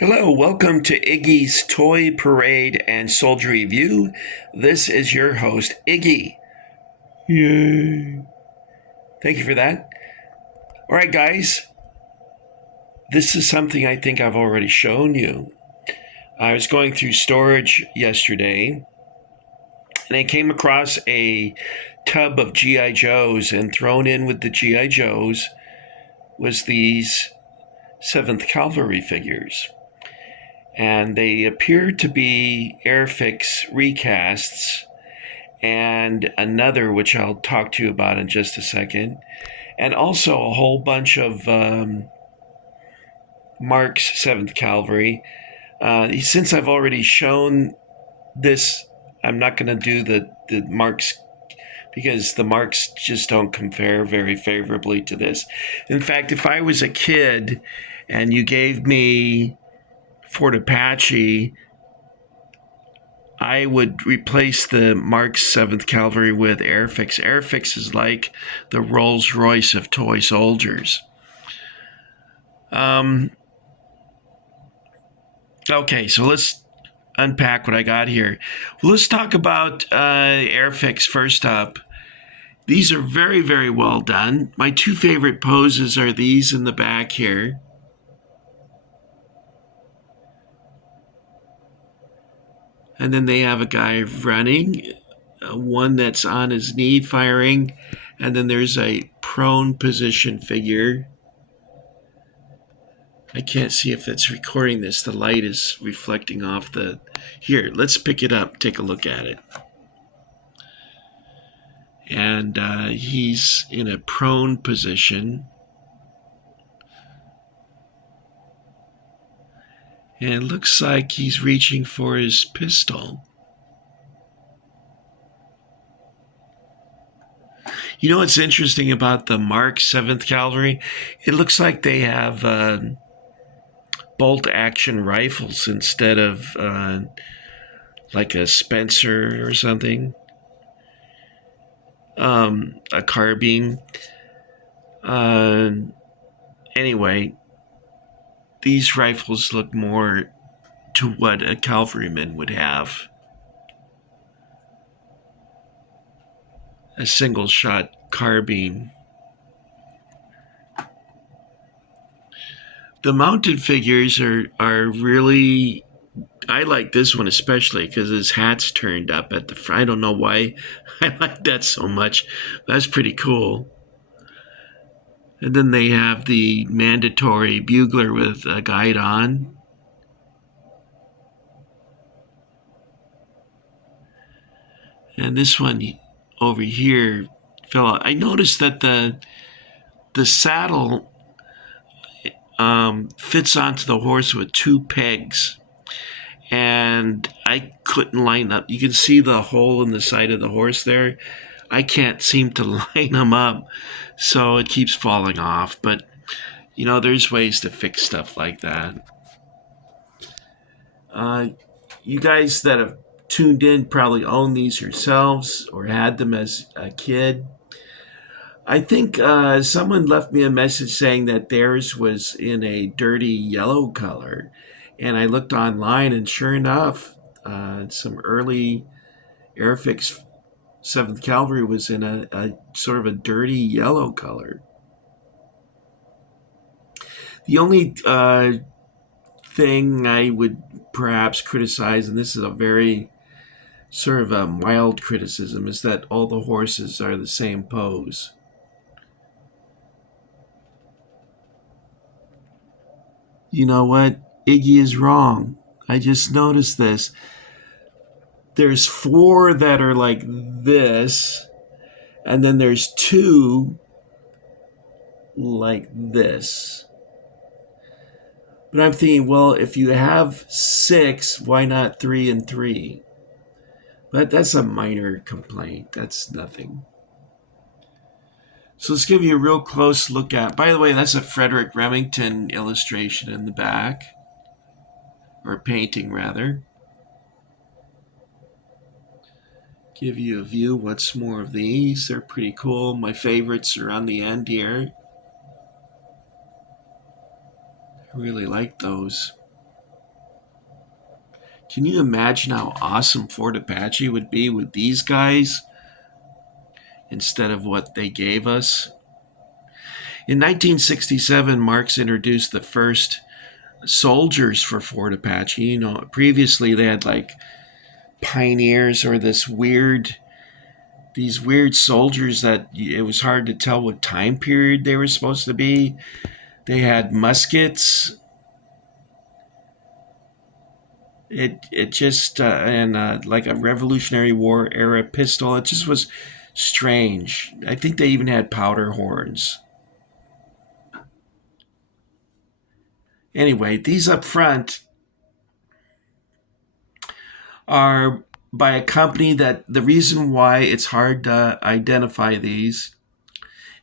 Hello, welcome to Iggy's Toy Parade and Soldier Review. This is your host, Iggy. Yay. Thank you for that. All right, guys. This is something I think I've already shown you. I was going through storage yesterday, and I came across a tub of G.I. Joes, and thrown in with the G.I. Joes was these 7th Cavalry figures. And they appear to be Airfix recasts, and another which I'll talk to you about in just a second, and also a whole bunch of Marx 7th Cavalry. Since I've already shown this, I'm not going to do the Marx because the Marx just don't compare very favorably to this. In fact, if I was a kid and you gave me Fort Apache, I would replace the Marx 7th Cavalry with Airfix. Airfix is like the Rolls Royce of toy soldiers. Okay, so let's unpack what I got here. Well, let's talk about Airfix first up. These are very, very well done. My two favorite poses are these in the back here. And then they have a guy running, one that's on his knee firing, and then there's a prone position figure. I can't see if it's recording this. The light is reflecting off the... Here, let's pick it up, take a look at it. And he's in a prone position. And it looks like he's reaching for his pistol. You know what's interesting about the Marx 7th Cavalry? It looks like they have bolt-action rifles instead of like a Spencer or something. A carbine. Anyway, these rifles look more to what a cavalryman would have. A single-shot carbine. The mounted figures are really... I like this one especially because his hat's turned up at the front. I don't know why I like that so much. That's pretty cool. And then they have the mandatory bugler with a guide on. And this one over here fell out. I noticed that the saddle fits onto the horse with two pegs. And I couldn't line up. You can see the hole in the side of the horse there. I can't seem to line them up, so it keeps falling off. But, you know, there's ways to fix stuff like that. You guys that have tuned in probably own these yourselves or had them as a kid. I think someone left me a message saying that theirs was in a dirty yellow color. And I looked online, and sure enough, some early Airfix 7th Cavalry was in a sort of a dirty yellow color. The only thing I would perhaps criticize, and this is a very sort of a mild criticism, is that all the horses are the same pose. You know what? Iggy is wrong. I just noticed this. There's 4 that are like this, and then there's 2 like this. But I'm thinking, well, if you have 6, why not 3 and 3? But that's a minor complaint. That's nothing. So let's give you a real close look at... By the way, that's a Frederick Remington illustration in the back. Or painting, rather. Give you a view. What's more of these? They're pretty cool. My favorites are on the end here. I really like those. Can you imagine how awesome Fort Apache would be with these guys instead of what they gave us? In 1967, Marx introduced the first soldiers for Fort Apache. Previously they had like pioneers or these weird soldiers that it was hard to tell what time period they were supposed to be. They had muskets. It just and like a Revolutionary War era pistol. It just was strange. I think they even had powder horns. Anyway, these up front are by a company that the reason why it's hard to identify these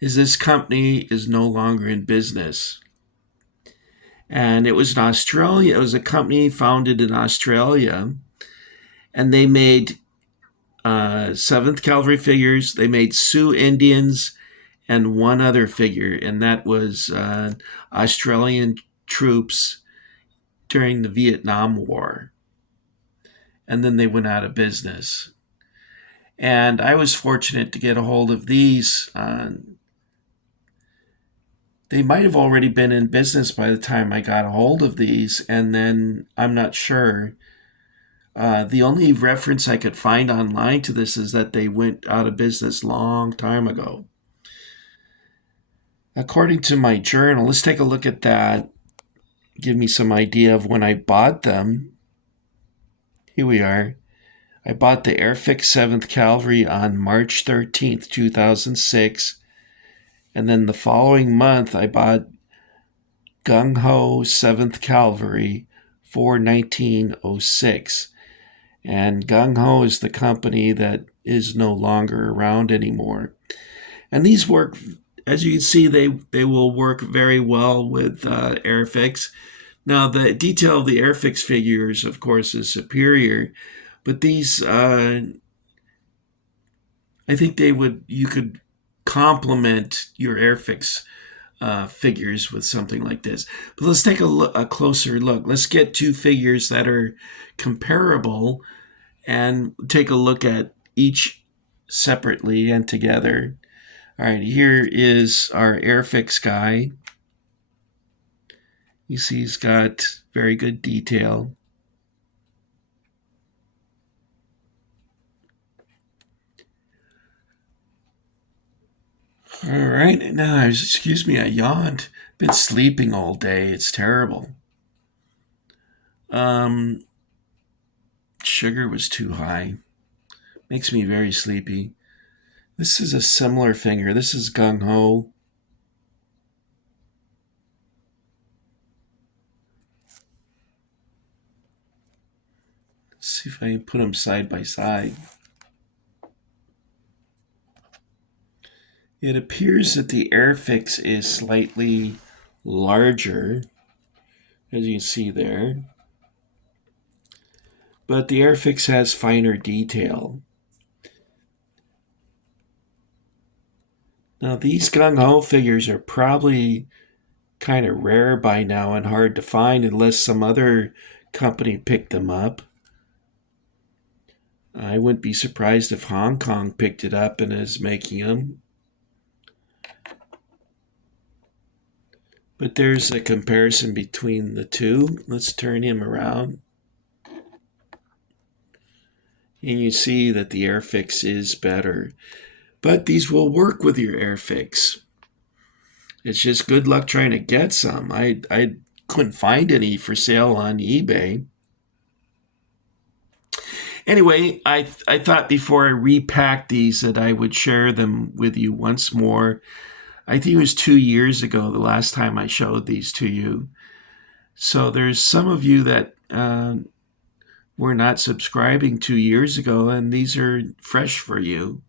is this company is no longer in business. And it was in Australia. It was a company founded in Australia, and they made 7th Cavalry figures. They made Sioux Indians and one other figure, and that was Australian troops during the Vietnam War. And then they went out of business. And I was fortunate to get a hold of these. They might have already been in business by the time I got a hold of these, and then I'm not sure. The only reference I could find online to this is that they went out of business long time ago. According to my journal, let's take a look at that. Give me some idea of when I bought them. Here we are. I bought the Airfix 7th Cavalry on March 13th, 2006. And then the following month, I bought Gungho 7th Cavalry for 1906. And Gungho is the company that is no longer around anymore. And these work, as you can see, they will work very well with Airfix. Now, the detail of the Airfix figures, of course, is superior, but these, I think you could complement your Airfix figures with something like this. But let's take a closer look. Let's get two figures that are comparable and take a look at each separately and together. All right, here is our Airfix guy. You see he's got very good detail. All right, now, excuse me, I yawned. Been sleeping all day. It's terrible. Sugar was too high. Makes me very sleepy. This is a similar finger. This is Gungho. Let's see if I can put them side by side. It appears that the Airfix is slightly larger, as you can see there. But the Airfix has finer detail. Now, these Gungho figures are probably kind of rare by now and hard to find unless some other company picked them up. I wouldn't be surprised if Hong Kong picked it up and is making them. But there's a comparison between the two. Let's turn him around. And you see that the Airfix is better. But these will work with your Airfix. It's just good luck trying to get some. I couldn't find any for sale on eBay. Anyway, I thought before I repacked these that I would share them with you once more. I think it was 2 years ago the last time I showed these to you. So there's some of you that were not subscribing 2 years ago, and these are fresh for you.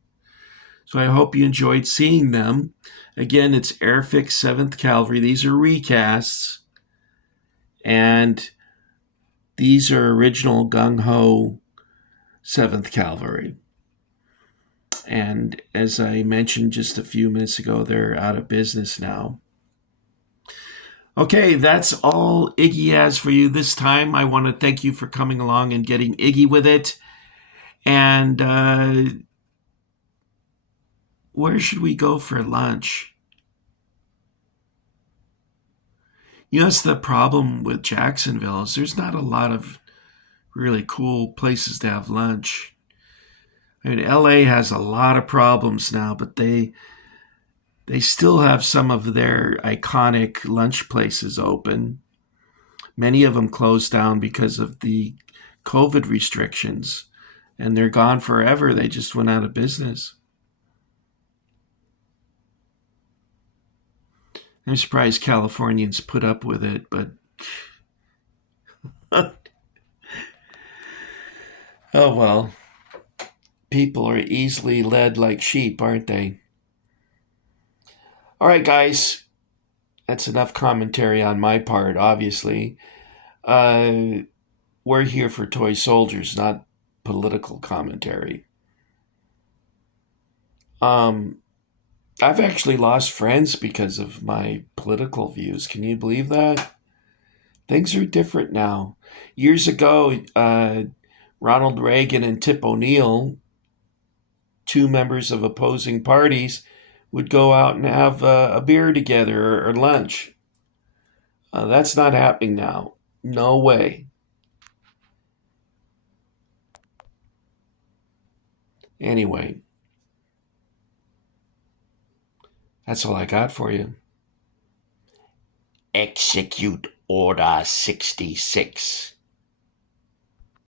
So I hope you enjoyed seeing them. Again, it's Airfix 7th Cavalry. These are recasts. And these are original Gungho 7th Cavalry. And as I mentioned just a few minutes ago, they're out of business now. Okay, that's all Iggy has for you this time. I want to thank you for coming along and getting Iggy with it. And where should we go for lunch? You know, that's the problem with Jacksonville is there's not a lot of really cool places to have lunch. I mean, LA has a lot of problems now, but they still have some of their iconic lunch places open. Many of them closed down because of the COVID restrictions, and they're gone forever. They just went out of business. I'm surprised Californians put up with it, but oh well. People are easily led like sheep, aren't they? All right, guys. That's enough commentary on my part, obviously. Uh, we're here for toy soldiers, not political commentary. Um, I've actually lost friends because of my political views. Can you believe that? Things are different now. Years ago, Ronald Reagan and Tip O'Neill, two members of opposing parties, would go out and have a beer together or lunch. That's not happening now. No way. Anyway, that's all I got for you. Execute Order 66.